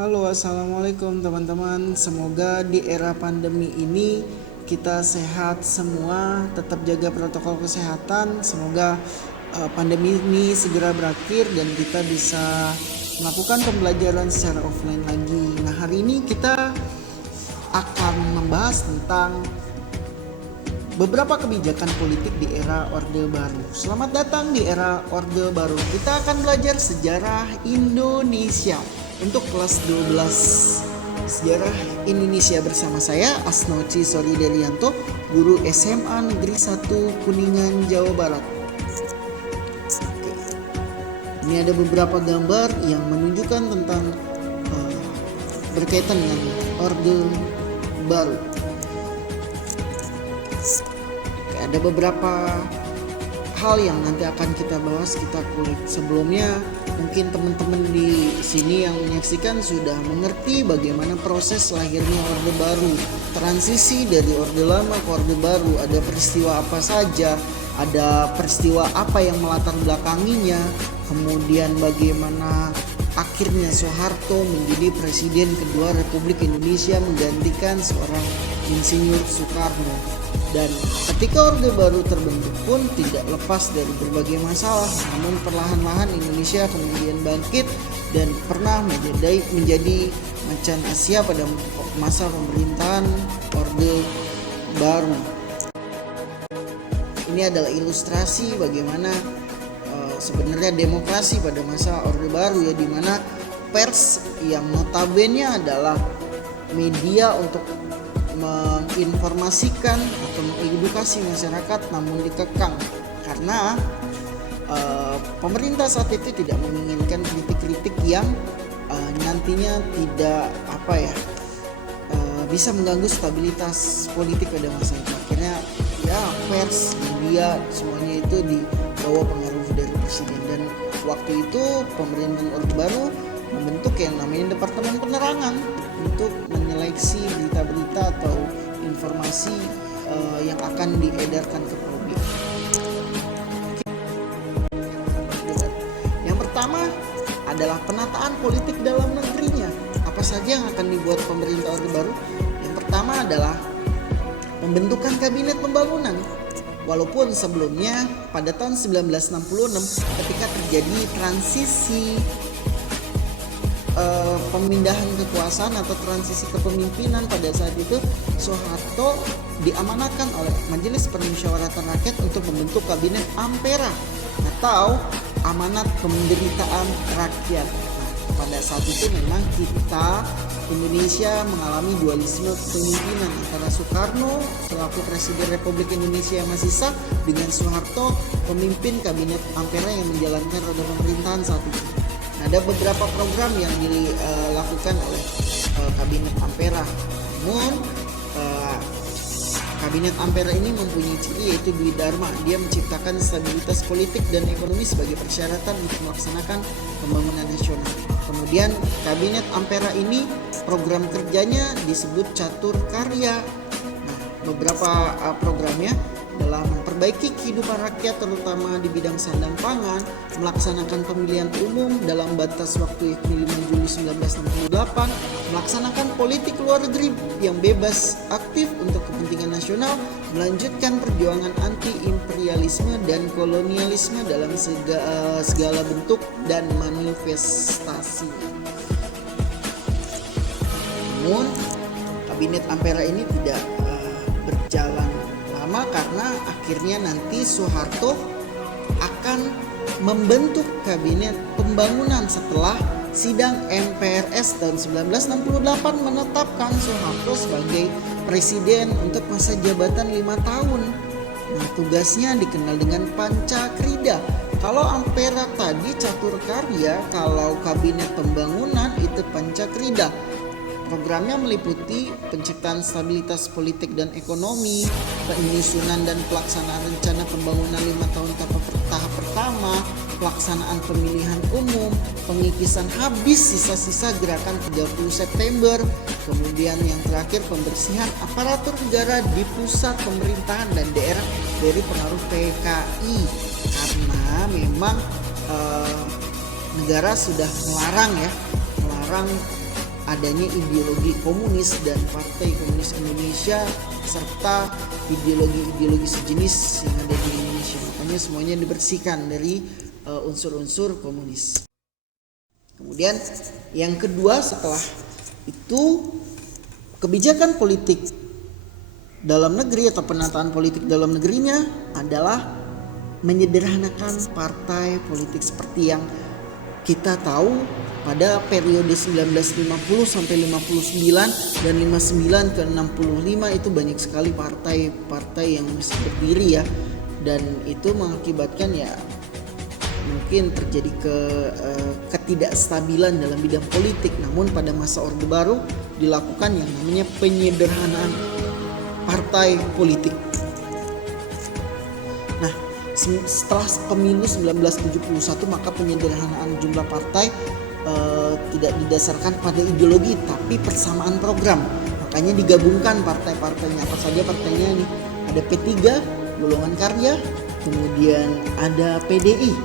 Halo, assalamualaikum teman-teman. Semoga di era pandemi ini kita sehat semua, tetap jaga protokol kesehatan. Semoga pandemi ini segera berakhir dan kita bisa melakukan pembelajaran secara offline lagi. Nah, hari ini kita akan membahas tentang beberapa kebijakan politik di era Orde Baru. Selamat datang di era Orde Baru. Kita akan belajar sejarah Indonesia untuk kelas 12. Sejarah Indonesia bersama saya Asnoci Sori Delianto, guru SMA Negeri 1 Kuningan, Jawa Barat. Ini ada beberapa gambar yang menunjukkan tentang berkaitan dengan Orde Baru. Ada beberapa hal yang nanti akan kita bahas, kita kulik. Sebelumnya mungkin teman-teman di sini yang menyaksikan sudah mengerti bagaimana proses lahirnya Orde Baru, transisi dari Orde Lama ke Orde Baru, ada peristiwa apa saja, ada peristiwa apa yang melatar belakanginya, kemudian bagaimana akhirnya Soeharto menjadi presiden kedua Republik Indonesia menggantikan seorang Insinyur Soekarno. Dan ketika Orde Baru terbentuk pun tidak lepas dari berbagai masalah, namun perlahan-lahan Indonesia kemudian bangkit dan pernah menjadi macan Asia pada masa pemerintahan Orde Baru. Ini adalah ilustrasi bagaimana sebenarnya demokrasi pada masa Orde Baru, ya, di mana pers yang notabene adalah media untuk menginformasikan atau mengedukasi masyarakat namun dikekang karena pemerintah saat itu tidak menginginkan kritik-kritik yang nantinya tidak bisa mengganggu stabilitas politik pada masa itu. Akhirnya ya pers, media semuanya itu di bawah pengaruh dari presiden, dan waktu itu pemerintahan Orde Baru membentuk yang namanya Departemen Penerangan untuk menyeleksi berita-berita atau informasi yang akan diedarkan ke publik. Yang pertama adalah penataan politik dalam negerinya. Apa saja yang akan dibuat pemerintah Orde Baru? Yang pertama adalah pembentukan Kabinet Pembangunan. Walaupun sebelumnya pada tahun 1966 ketika terjadi transisi pemindahan kekuasaan atau transisi kepemimpinan, pada saat itu Soeharto diamanatkan oleh Majelis Permusyawaratan Rakyat untuk membentuk Kabinet Ampera atau Amanat Pemberitaan Rakyat. Nah, pada saat itu memang kita Indonesia mengalami dualisme kepemimpinan antara Soekarno selaku Presiden Republik Indonesia yang masih sah dengan Soeharto pemimpin Kabinet Ampera yang menjalankan roda pemerintahan saat itu. Ada beberapa program yang dilakukan oleh Kabinet Ampera. Namun Kabinet Ampera ini mempunyai ciri yaitu Dwi Dharma. Dia menciptakan stabilitas politik dan ekonomi sebagai persyaratan untuk melaksanakan pembangunan nasional. Kemudian Kabinet Ampera ini program kerjanya disebut Catur Karya. Nah, beberapa programnya adalah memperbaiki kehidupan rakyat terutama di bidang sandang pangan, melaksanakan pemilihan umum dalam batas waktu yakni 5 Juli 1968, melaksanakan politik luar negeri yang bebas aktif untuk kepentingan nasional, melanjutkan perjuangan anti-imperialisme dan kolonialisme dalam segala bentuk dan manifestasi. Namun Kabinet Ampera ini tidak berjalan lama karena akhirnya nanti Soeharto akan membentuk Kabinet Pembangunan setelah sidang MPRS tahun 1968 menetapkan Soeharto sebagai presiden untuk masa jabatan 5 tahun. Nah, tugasnya dikenal dengan Pancakrida. Kalau Ampera tadi Catur Karya, kalau Kabinet Pembangunan itu Pancakrida. Programnya meliputi penciptaan stabilitas politik dan ekonomi, penyusunan dan pelaksanaan rencana pembangunan 5 tahun tahap pertama, pelaksanaan pemilihan umum, pengikisan habis sisa-sisa gerakan 30 September, kemudian yang terakhir pembersihan aparatur negara di pusat pemerintahan dan daerah dari pengaruh PKI, karena memang negara sudah melarang adanya ideologi komunis dan Partai Komunis Indonesia serta ideologi-ideologi sejenis yang ada di Indonesia. Makanya semuanya dibersihkan dari unsur-unsur komunis. Kemudian yang kedua setelah itu, kebijakan politik dalam negeri atau penataan politik dalam negerinya adalah menyederhanakan partai politik seperti yang kita tahu pada periode 1950 sampai 59 dan 59 ke 65 itu banyak sekali partai-partai yang masih berdiri ya, dan itu mengakibatkan ya mungkin terjadi ketidakstabilan dalam bidang politik. Namun pada masa Orde Baru dilakukan yang namanya penyederhanaan partai politik. Nah, setelah pemilu 1971 maka penyederhanaan jumlah partai tidak didasarkan pada ideologi tapi persamaan program. Makanya digabungkan partai-partainya. Apa saja partainya nih? Ada P3, Golongan Karya, kemudian ada PDI.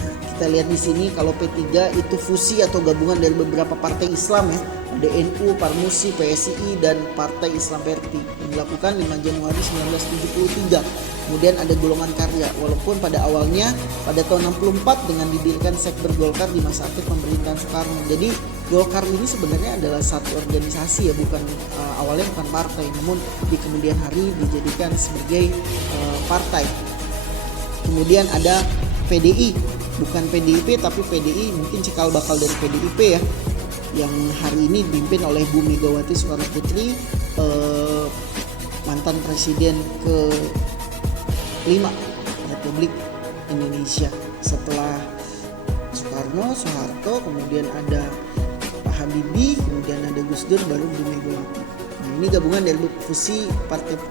Nah, kita lihat di sini kalau P3 itu fusi atau gabungan dari beberapa partai Islam ya. Ada NU, Parmusi, PSII, dan Partai Islam Perti yang dilakukan 5 Januari 1973. Kemudian ada Golongan Karya, walaupun pada awalnya pada tahun 64 dengan didirikan Sekber Golkar di masa akhir pemerintahan Soekarno. Jadi Golkar ini sebenarnya adalah satu organisasi ya, awalnya bukan partai, namun di kemudian hari dijadikan sebagai partai. Kemudian ada PDI, bukan PDIP tapi PDI, mungkin cikal bakal dari PDIP ya, yang hari ini dipimpin oleh Bu Megawati Soekarno Putri, mantan presiden ke-5 Republik Indonesia setelah Soekarno, Soeharto, kemudian ada Pak Habibie, kemudian ada Gus Dur, baru Bu Megawati. Nah, ini gabungan dari fusi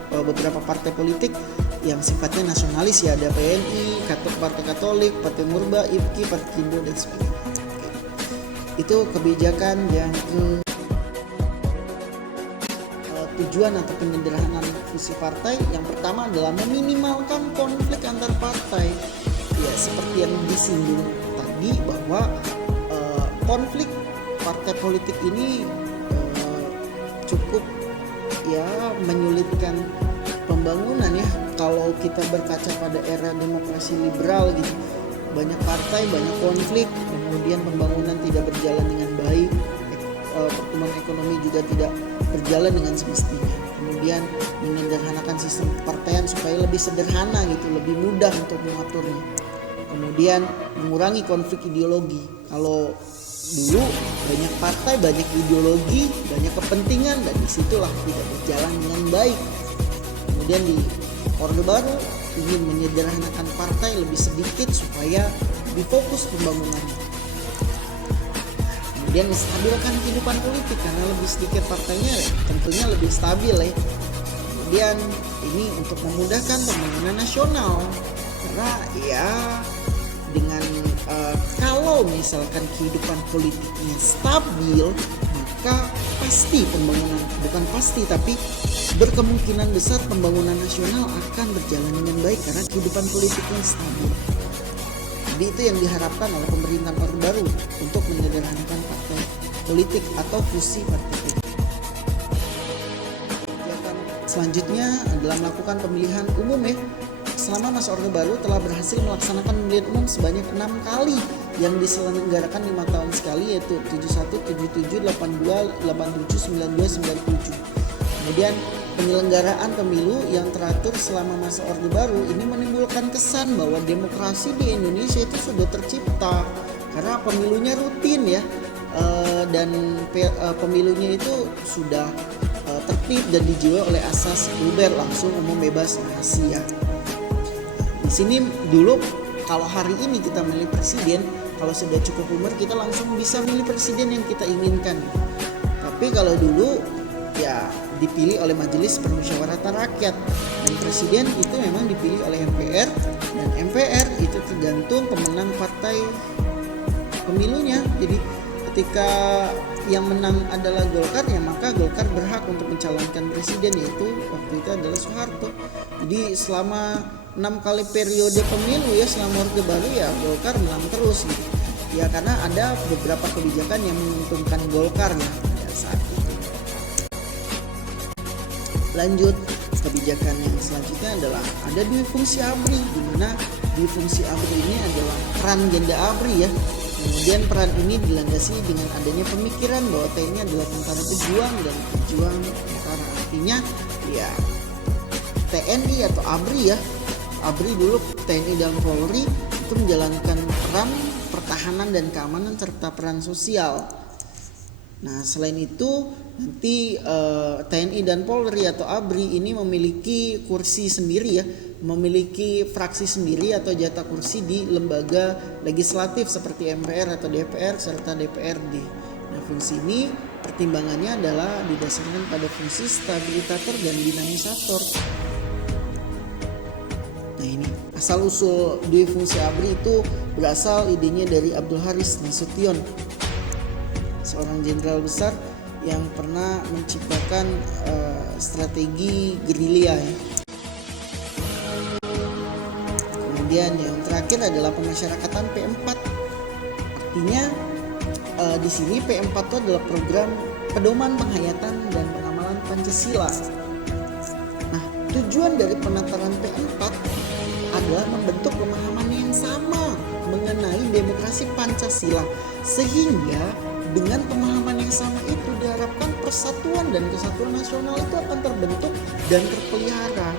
beberapa partai politik yang sifatnya nasionalis ya, ada PNI, Partai Katolik, Partai Murba, IPKI, Partindo dan sebagainya. Itu kebijakan yang tujuan atau penyederhanaan visi partai. Yang pertama adalah meminimalkan konflik antar partai. Ya, seperti yang disinggung tadi bahwa konflik partai politik ini cukup ya menyulitkan pembangunan ya. Kalau kita berkaca pada era demokrasi liberal gitu, banyak partai, banyak konflik, kemudian pembangunan tidak berjalan dengan baik, pertumbuhan ekonomi juga tidak berjalan dengan semestinya. Kemudian menyederhanakan sistem kepartaian supaya lebih sederhana gitu, lebih mudah untuk mengaturnya. Kemudian mengurangi konflik ideologi. Kalau dulu banyak partai, banyak ideologi, banyak kepentingan, dan disitulah tidak berjalan dengan baik. Kemudian di Orde Baru ingin menyederhanakan partai lebih sedikit supaya lebih fokus pembangunannya. Kemudian menstabilkan kehidupan politik karena lebih sedikit partainya ya, tentunya lebih stabil ya. Kemudian ini untuk memudahkan pembangunan nasional karena ya dengan kalau misalkan kehidupan politiknya stabil maka pasti pembangunan, bukan pasti tapi berkemungkinan besar pembangunan nasional akan berjalan dengan baik karena kehidupan politiknya stabil. Jadi itu yang diharapkan oleh pemerintahan Orde Baru untuk menyederhanakan partai politik atau fusi partai politik. Selanjutnya adalah melakukan pemilihan umum ya. Selama masa Orde Baru telah berhasil melaksanakan pemilihan umum sebanyak 6 kali yang diselenggarakan 5 tahun sekali, yaitu 71, 77, 82, 87, 92, 97. Kemudian penyelenggaraan pemilu yang teratur selama masa Orde Baru ini menimbulkan kesan bahwa demokrasi di Indonesia itu sudah tercipta karena pemilunya rutin ya, dan pemilunya itu sudah tertib dan dijiwai oleh asas luber, langsung, umum, bebas, rahasia. Di sini dulu kalau hari ini kita milih presiden, kalau sudah cukup umur kita langsung bisa milih presiden yang kita inginkan. Tapi kalau dulu ya dipilih oleh Majelis Permusyawaratan Rakyat, dan presiden itu memang dipilih oleh MPR, dan MPR itu tergantung pemenang partai pemilunya. Jadi ketika yang menang adalah Golkar ya maka Golkar berhak untuk mencalonkan presiden, yaitu waktu itu adalah Soeharto. Jadi selama 6 kali periode pemilu ya selama Orde Baru ya Golkar menang terus gitu. Ya karena ada beberapa kebijakan yang menguntungkan Golkar ya pada saat itu. Lanjut, kebijakan yang selanjutnya adalah ada dui fungsi ABRI, di mana dui fungsi ABRI ini adalah peran ganda ABRI ya. Kemudian peran ini dilandasi dengan adanya pemikiran bahwa TNI adalah tentara pejuang dan pejuang tentara. Artinya ya TNI atau ABRI ya, ABRI dulu TNI dan Polri itu menjalankan peran pertahanan dan keamanan serta peran sosial. Nah selain itu nanti TNI dan Polri atau ABRI ini memiliki kursi sendiri ya, memiliki fraksi sendiri atau jatah kursi di lembaga legislatif seperti MPR atau DPR serta DPRD. Nah fungsi ini pertimbangannya adalah didasarkan pada fungsi stabilisator dan dinamisator. Nah ini asal usul dui fungsi ABRI itu berasal idenya dari Abdul Haris Nasution, seorang jenderal besar yang pernah menciptakan strategi gerilya ya. Kemudian yang terakhir adalah pemasyarakatan P4. Artinya di sini P4 itu adalah program pedoman penghayatan dan pengamalan Pancasila. Nah, tujuan dari penataran P4 adalah membentuk pemahaman yang sama mengenai demokrasi Pancasila, sehingga dengan pemahaman yang sama itu diharapkan persatuan dan kesatuan nasional itu akan terbentuk dan terpelihara.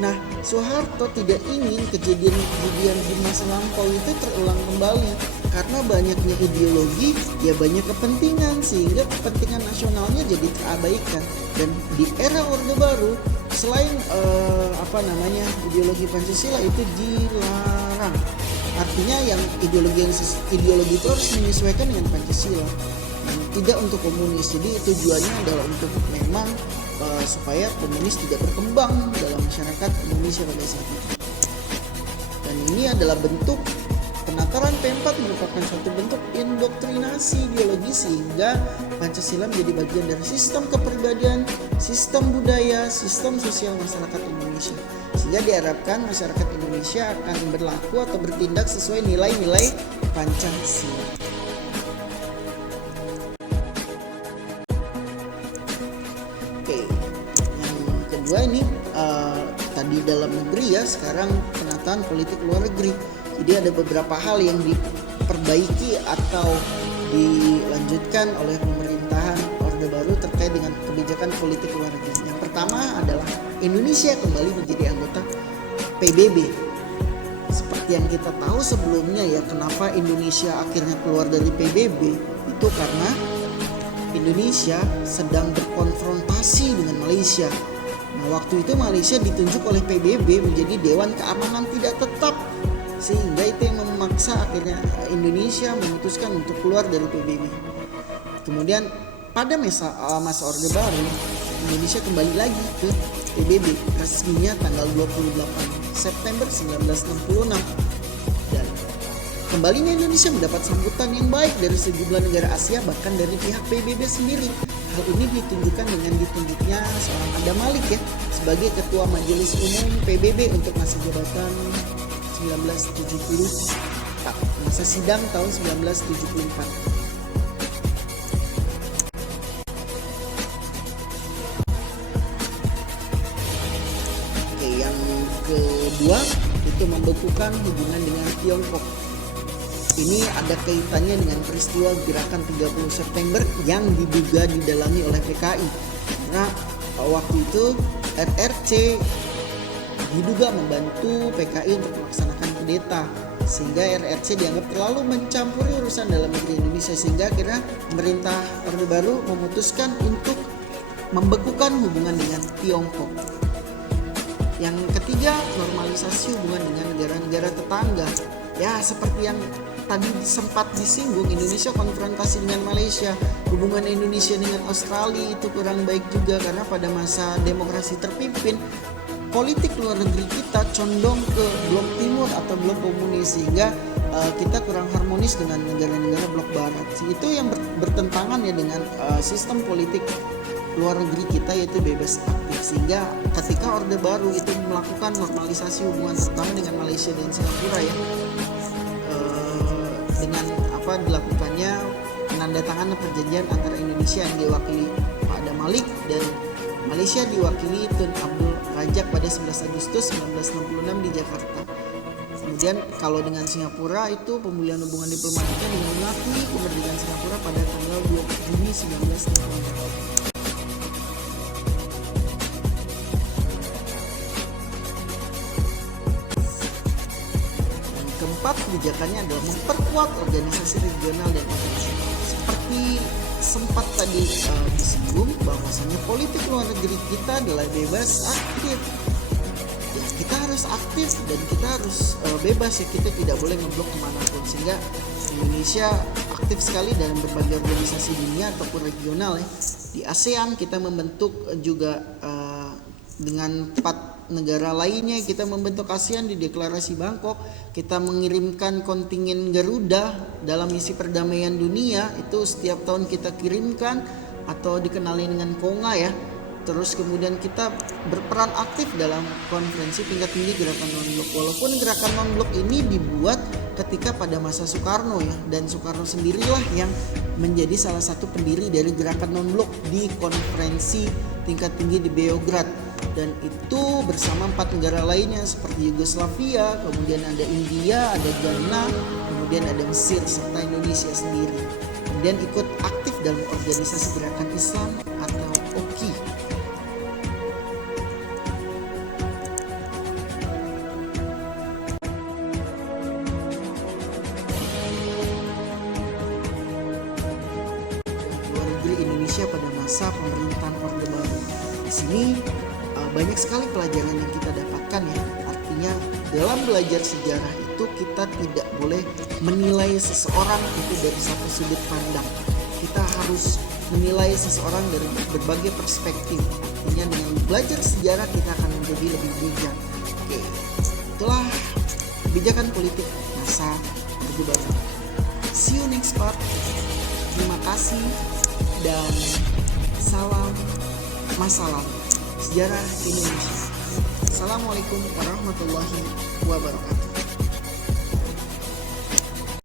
Nah, Soeharto tidak ingin kejadian-kejadian di masa lampau itu terulang kembali karena banyaknya ideologi, ya banyak kepentingan sehingga kepentingan nasionalnya jadi terabaikan. Dan di era Orde Baru selain ideologi Pancasila itu dilarang. Artinya yang ideologi itu harus menyesuaikan dengan Pancasila, dan tidak untuk komunis. Jadi tujuannya adalah untuk memang supaya komunis tidak berkembang dalam masyarakat Indonesia pada saat itu. Dan ini adalah bentuk penataran P4 merupakan suatu bentuk indoktrinasi ideologi sehingga Pancasila menjadi bagian dari sistem kepribadian, sistem budaya, sistem sosial masyarakat Indonesia. Sehingga diharapkan masyarakat Indonesia akan berlaku atau bertindak sesuai nilai-nilai Pancasila. Oke, yang kedua ini tadi dalam negeri ya, sekarang penataan politik luar negeri. Jadi ada beberapa hal yang diperbaiki atau dilanjutkan oleh pemerintahan Orde Baru terkait dengan kebijakan politik luar negeri. Yang pertama adalah Indonesia kembali menjadi anggota PBB. Seperti yang kita tahu sebelumnya ya, kenapa Indonesia akhirnya keluar dari PBB itu karena Indonesia sedang berkonfrontasi dengan Malaysia. Nah, waktu itu Malaysia ditunjuk oleh PBB menjadi Dewan Keamanan Tidak Tetap, sehingga itu yang memaksa akhirnya Indonesia memutuskan untuk keluar dari PBB. Kemudian pada masa Orde Baru, Indonesia kembali lagi ke PBB resminya tanggal 28 September 1966. Dan kembalinya Indonesia mendapat sambutan yang baik dari sejumlah negara Asia, bahkan dari pihak PBB sendiri. Hal ini ditunjukkan dengan ditunjuknya seorang Adam Malik ya sebagai Ketua Majelis Umum PBB untuk masa jabatan 1974, masa sidang tahun 1974. Oke, yang kedua itu membekukan hubungan dengan Tiongkok. Ini ada kaitannya dengan peristiwa gerakan 30 September yang diduga didalami oleh PKI. Karena waktu itu RRC diduga membantu PKI untuk melaksanakan kudeta, sehingga RRC dianggap terlalu mencampuri urusan dalam negeri Indonesia, sehingga akhirnya pemerintah Orde Baru memutuskan untuk membekukan hubungan dengan Tiongkok. Yang ketiga, normalisasi hubungan dengan negara-negara tetangga. Ya, seperti yang tadi sempat disinggung, Indonesia konfrontasi dengan Malaysia. Hubungan Indonesia dengan Australia itu kurang baik juga karena pada masa demokrasi terpimpin, politik luar negeri kita condong ke blok timur atau blok komunis, sehingga kita kurang harmonis dengan negara-negara blok barat. Itu yang bertentangan ya dengan sistem politik luar negeri kita, yaitu bebas aktif. Sehingga ketika Orde Baru itu melakukan normalisasi hubungan terutama dengan Malaysia dan Singapura ya, dengan dilakukannya penandatanganan perjanjian antara Indonesia yang diwakili Pak Adam Malik dan Malaysia diwakili Tun Abdul Razak pada 11 Agustus 1966 di Jakarta. Kemudian kalau dengan Singapura itu pemulihan hubungan diplomatiknya dengan mengakui kemerdekaan Singapura pada tanggal 2 Juni 1966. Keempat, kebijakannya adalah memperkuat organisasi regional dan internasional. Seperti sempat tadi disinggung bahwasanya politik luar negeri kita adalah bebas aktif. Ya, kita harus aktif dan kita harus bebas ya, kita tidak boleh ngeblok kemanapun, sehingga Indonesia aktif sekali dalam berbagai organisasi dunia ataupun regional ya. Di ASEAN kita membentuk juga dengan 4 negara lainnya, kita membentuk ASEAN di Deklarasi Bangkok. Kita mengirimkan kontingen Garuda dalam misi perdamaian dunia, itu setiap tahun kita kirimkan, atau dikenali dengan KONGA ya. Terus kemudian kita berperan aktif dalam konferensi tingkat tinggi gerakan non-blok. Walaupun gerakan non-blok ini dibuat ketika pada masa Soekarno ya, dan Soekarno sendirilah yang menjadi salah satu pendiri dari gerakan non-blok di konferensi tingkat tinggi di Beograd, dan itu bersama 4 negara lainnya seperti Yugoslavia, kemudian ada India, ada Ghana, kemudian ada Mesir serta Indonesia sendiri. Kemudian ikut aktif dalam organisasi gerakan Islam atau OKI. Luar negeri Indonesia pada masa pemerintahan Orde Baru. Di sini banyak sekali pelajaran yang kita dapatkan ya. Artinya dalam belajar sejarah itu kita tidak boleh menilai seseorang itu dari satu sudut pandang. Kita harus menilai seseorang dari berbagai perspektif. Artinya dengan belajar sejarah kita akan menjadi lebih bijak. Oke, itulah kebijakan politik masa Orde Baru. See you next part. Terima kasih dan salam masalah sejarah Indonesia. Assalamualaikum warahmatullahi wabarakatuh.